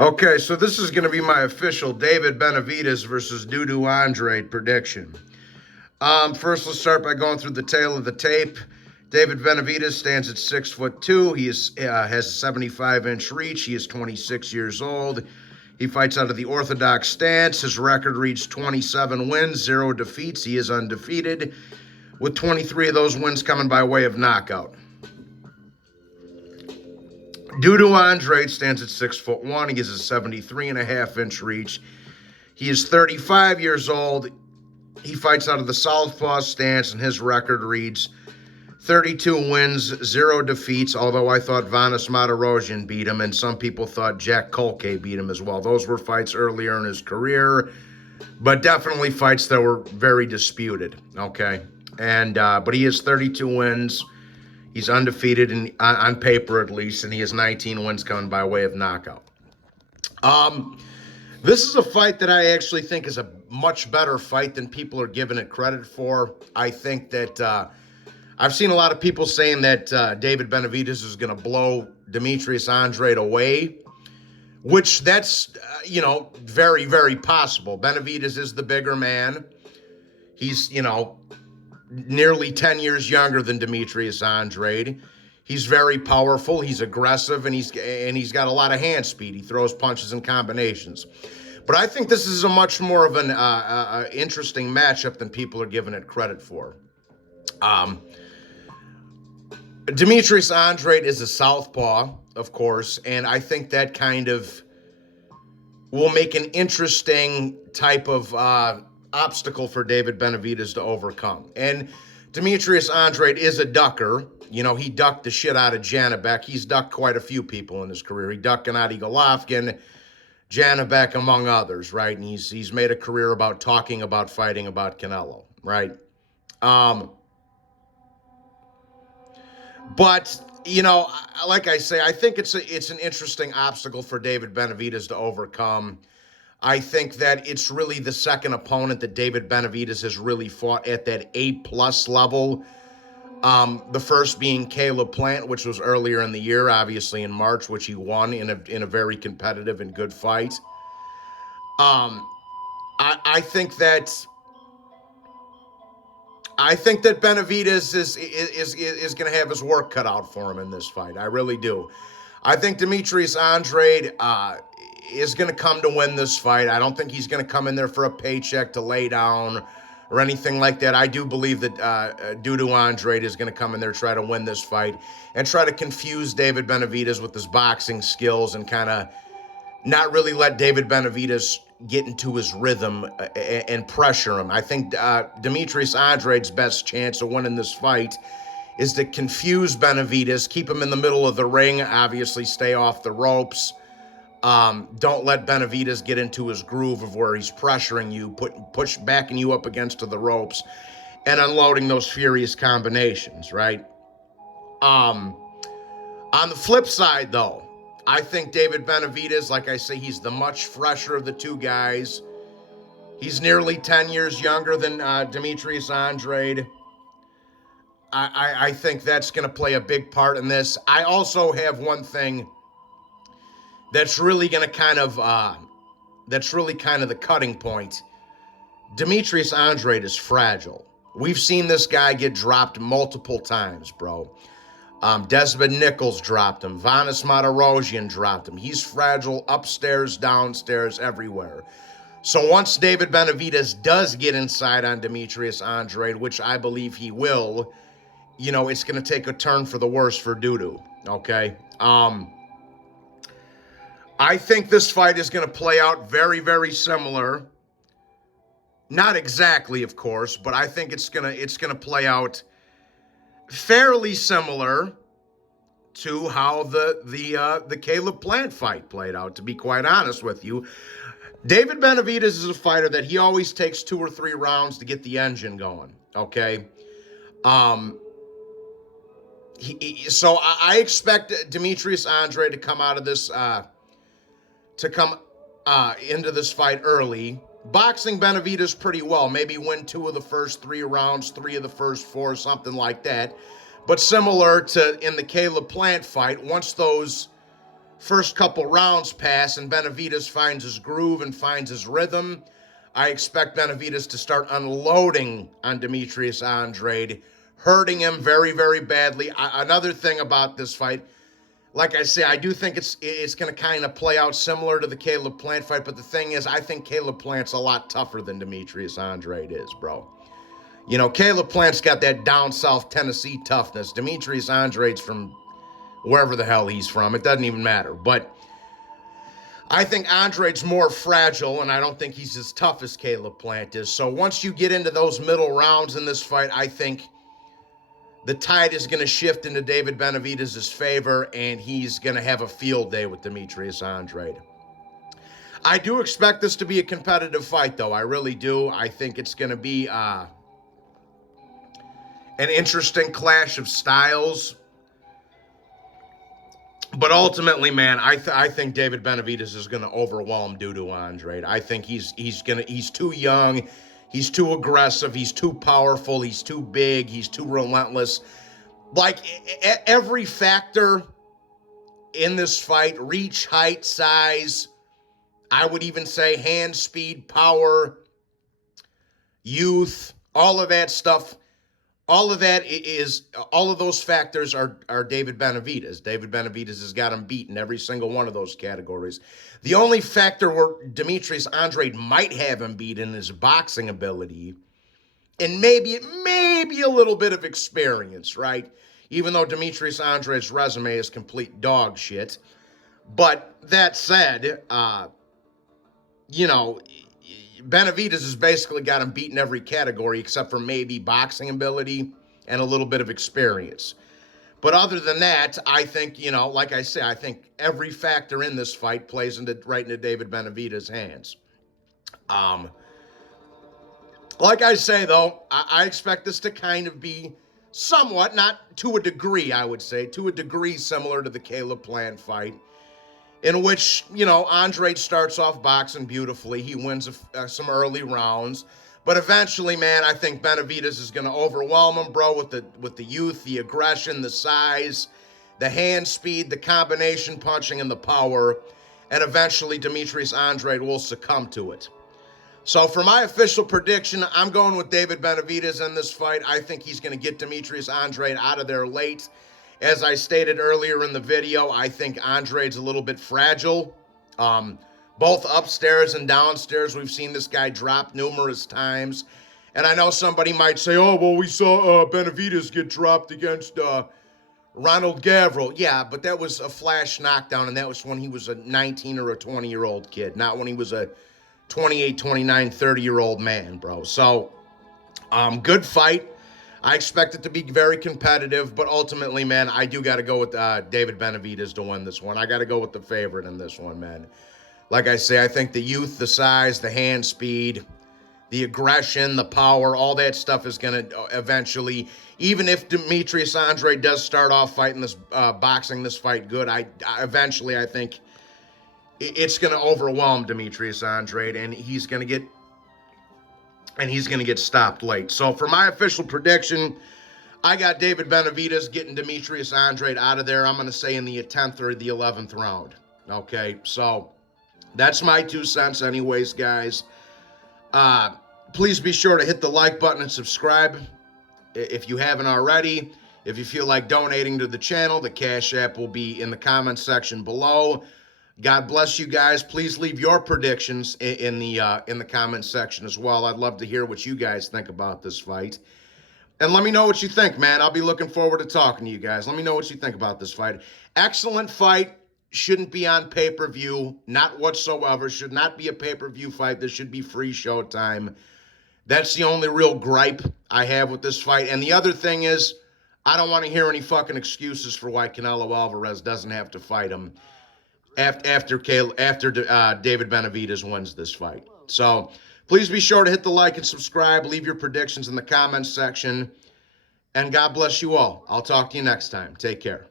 Okay, so this is going to be my official David Benavidez versus Andrade prediction. First, let's start by going through the tail of the tape. David Benavidez stands at 6'2". He has a 75-inch reach. He is 26 years old. He fights out of the orthodox stance. His record reads 27 wins, 0 defeats. He is undefeated, with 23 of those wins coming by way of knockout. Andrade stands at 6'1". He has a 73.5-inch reach. He is 35 years old. He fights out of the southpaw stance, and his record reads 32 wins, 0 defeats, although I thought Vanes Martirosyan beat him, and some people thought Jack Culcay beat him as well. Those were fights earlier in his career, but definitely fights that were very disputed, okay? But he has 32 wins. He's undefeated on paper, at least, and he has 19 wins coming by way of knockout. This is a fight that I actually think is a much better fight than people are giving it credit for. I think that I've seen a lot of people saying that David Benavidez is going to blow Demetrius Andrade away, which that's, very, very possible. Benavidez is the bigger man. He's, nearly 10 years younger than Demetrius Andrade. He's very powerful. He's aggressive, and he's got a lot of hand speed. He throws punches and combinations. But I think this is a much more of an interesting matchup than people are giving it credit for. Demetrius Andrade is a southpaw, of course, and I think that kind of will make an interesting type of obstacle for David Benavidez to overcome. And Demetrius Andrade is a ducker. He ducked the shit out of Janibek. He's ducked quite a few people in his career. He ducked Gennady Golovkin, Janibek, among others, right? And he's made a career about talking about fighting about Canelo, right? But, like I say, I think it's an interesting obstacle for David Benavidez to overcome. I think that it's really the second opponent that David Benavidez has really fought at that A-plus level. The first being Caleb Plant, which was earlier in the year, obviously in March, which he won in a very competitive and good fight. I think that Benavidez is going to have his work cut out for him in this fight. I really do. I think Demetrius Andrade is going to come to win this fight. I don't think he's going to come in there for a paycheck to lay down or anything like that. I do believe that Andrade is going to come in there, try to win this fight, and try to confuse David Benavidez with his boxing skills and kind of not really let David Benavidez get into his rhythm and pressure him. I think Demetrius Andrade's best chance of winning this fight is to confuse Benavidez, keep him in the middle of the ring, obviously stay off the ropes. Don't let Benavidez get into his groove of where he's pressuring you, backing you up against the ropes, and unloading those furious combinations, right? On the flip side, though, I think David Benavidez, like I say, he's the much fresher of the two guys. He's nearly 10 years younger than Demetrius Andrade. I think that's going to play a big part in this. I also have one thing that's really going to kind of the cutting point. Demetrius Andrade is fragile. We've seen this guy get dropped multiple times, bro. Desmond Nichols dropped him. Vanes Martirosyan dropped him. He's fragile upstairs, downstairs, everywhere. So once David Benavidez does get inside on Demetrius Andrade, which I believe he will, it's going to take a turn for the worse for Dudu, okay? I think this fight is going to play out very, very similar. Not exactly, of course, but I think it's gonna play out fairly similar to how the Caleb Plant fight played out, to be quite honest with you. David Benavidez is a fighter that he always takes 2 or 3 rounds to get the engine going, okay? So I expect Demetrius Andrade to come out of this, into this fight early. Boxing Benavidez pretty well, maybe win 2 of the first 3 rounds, 3 of the first 4, something like that. But similar to in the Caleb Plant fight, once those first couple rounds pass and Benavidez finds his groove and finds his rhythm, I expect Benavidez to start unloading on Demetrius Andrade, hurting him very, very badly. Another thing about this fight, like I say, I do think it's going to kind of play out similar to the Caleb Plant fight, but the thing is, I think Caleb Plant's a lot tougher than Demetrius Andrade is, bro. You know, Caleb Plant's got that down south Tennessee toughness. Demetrius Andrade's from wherever the hell he's from. It doesn't even matter. But I think Andrade's more fragile, and I don't think he's as tough as Caleb Plant is. So once you get into those middle rounds in this fight, I think the tide is going to shift into David Benavidez' favor, and he's going to have a field day with Demetrius Andrade. I do expect this to be a competitive fight, though. I really do. I think it's going to be an interesting clash of styles. But ultimately, man, I think David Benavidez is going to overwhelm Dudu Andrade. I think he's too young. He's too aggressive. He's too powerful. He's too big. He's too relentless. Like, every factor in this fight, reach, height, size, I would even say hand speed, power, youth, all of that stuff, all of those factors are David Benavidez. David Benavidez has got him beat in every single one of those categories. The only factor where Demetrius Andrade might have him beat in is boxing ability and maybe a little bit of experience, right? Even though Demetrius Andrade's resume is complete dog shit. But that said, you know, Benavidez has basically got him beat in every category except for maybe boxing ability and a little bit of experience. But other than that, I think, you know, like I say, I think every factor in this fight plays right into David Benavidez' hands. Like I say, though, I expect this to kind of be somewhat, not to a degree, I would say, to a degree similar to the Caleb Plant fight, in which, you know, Andrade starts off boxing beautifully. He wins some early rounds. But eventually, man, I think Benavidez is going to overwhelm him, bro, with the youth, the aggression, the size, the hand speed, the combination punching, and the power. And eventually, Demetrius Andrade will succumb to it. So for my official prediction, I'm going with David Benavidez in this fight. I think he's going to get Demetrius Andrade out of there late. As I stated earlier in the video, I think Andrade's a little bit fragile. Both upstairs and downstairs, we've seen this guy drop numerous times. And I know somebody might say, oh, well, we saw Benavidez get dropped against Ronald Gavril. Yeah, but that was a flash knockdown, and that was when he was a 19 or a 20-year-old kid, not when he was a 28, 29, 30-year-old man, bro. So, good fight. I expect it to be very competitive, but ultimately, man, I do got to go with David Benavidez to win this one. I got to go with the favorite in this one, man. Like I say, I think the youth, the size, the hand speed, the aggression, the power, all that stuff is going to eventually, even if Demetrius Andrade does start off fighting this, boxing this fight good, eventually I think it's going to overwhelm Demetrius Andrade, and he's going to get stopped late. So for my official prediction, I got David Benavidez getting Demetrius Andrade out of there. I'm going to say in the 10th or the 11th round. Okay, so that's my 2 cents anyways, guys. Please be sure to hit the like button and subscribe if you haven't already. If you feel like donating to the channel, the Cash App will be in the comments section below. God bless you guys. Please leave your predictions in the comments section as well. I'd love to hear what you guys think about this fight. And let me know what you think, man. I'll be looking forward to talking to you guys. Let me know what you think about this fight. Excellent fight. Shouldn't be on pay-per-view. Not whatsoever. Should not be a pay-per-view fight. This should be free showtime. That's the only real gripe I have with this fight. And the other thing is, I don't want to hear any fucking excuses for why Canelo Alvarez doesn't have to fight him after David Benavidez wins this fight. So please be sure to hit the like and subscribe. Leave your predictions in the comments section. And God bless you all. I'll talk to you next time. Take care.